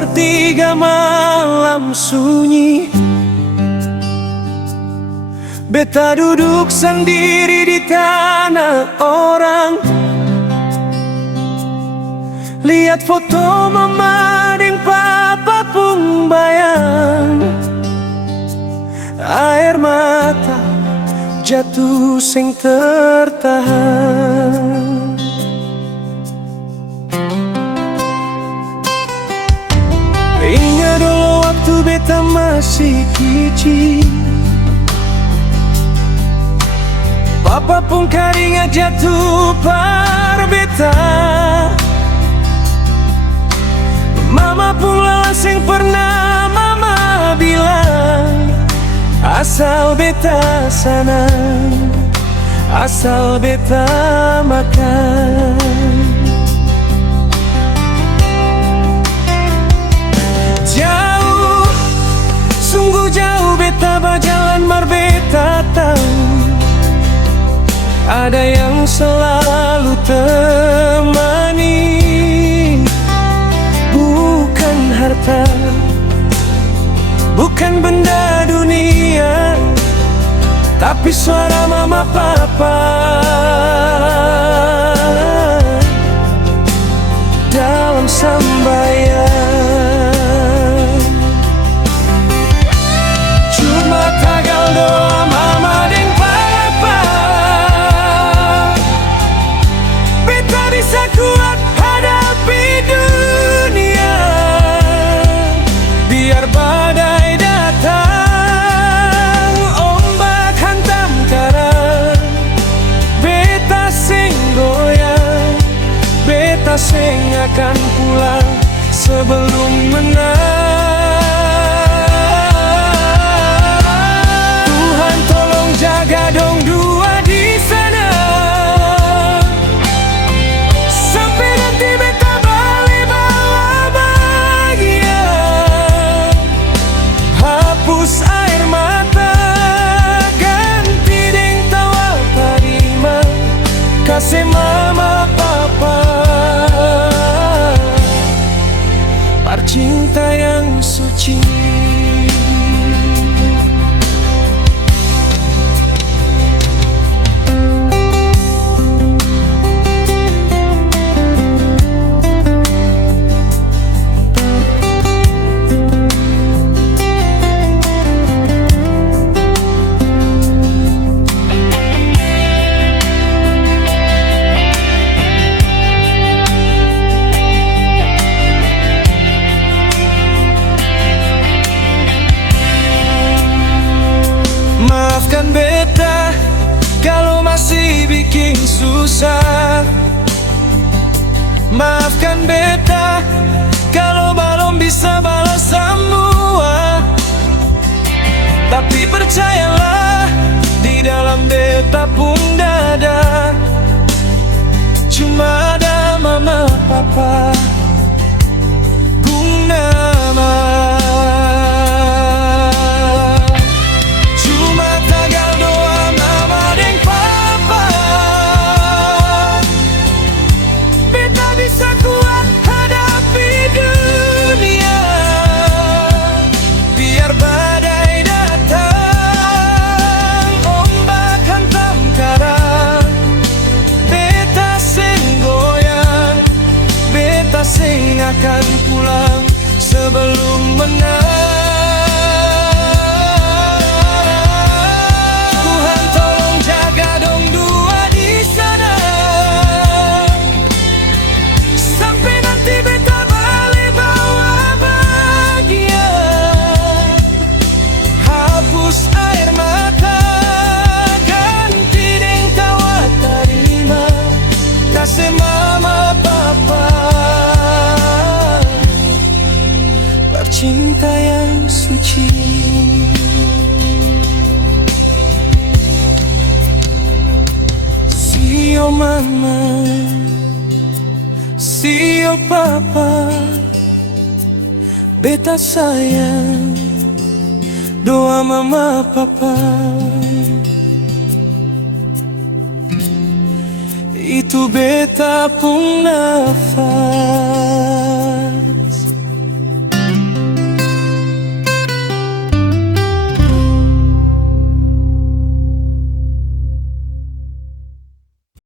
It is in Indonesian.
sepertiga malam sunyi, beta duduk sendiri di tanah orang. Lihat foto mama deng papa pun bayang, air mata jatuh sing tertahan. Ingat dulu waktu beta masih kicik, papa pun keringat jatuh par beta. Mama pun lalas yang pernah mama bilang, asal beta senang, asal beta makan. Jauh, sungguh jauh beta berjalan, mar beta tahu ada yang selalu temani. Bukan harta, bukan benda dunia, tapi suara mama papa dalam sambayan. Cuma tagal doa mama deng papa, beta bisa kuat hadapi dunia. Biar badai datang, ombak hantam karang, beta sing goyang, beta sing akan pulang sebelum menang. Tuhan tolong jaga dong dua di sana, sampai nanti beta balik bawa bahagia. Hapus air mata, ganti deng tawa terima, kasih mama papa, cinta yang suci. Maafkan beta kalau masih bikin susah, maafkan beta kalau belum bisa balas semua. Tapi percayalah, di dalam beta pun dada cuma ada mama papa bung nama. Akan pulang sebelum menang. Tuhan tolong jaga dong dua di sana, sampai nanti beta balik bawa bahagia. Hapus air mata, ganti deng tawa terima, kasih mama papa, cinta yang suci. Sio mama, sio papa, beta sayang doa mama papa. Itu beta pun nafas.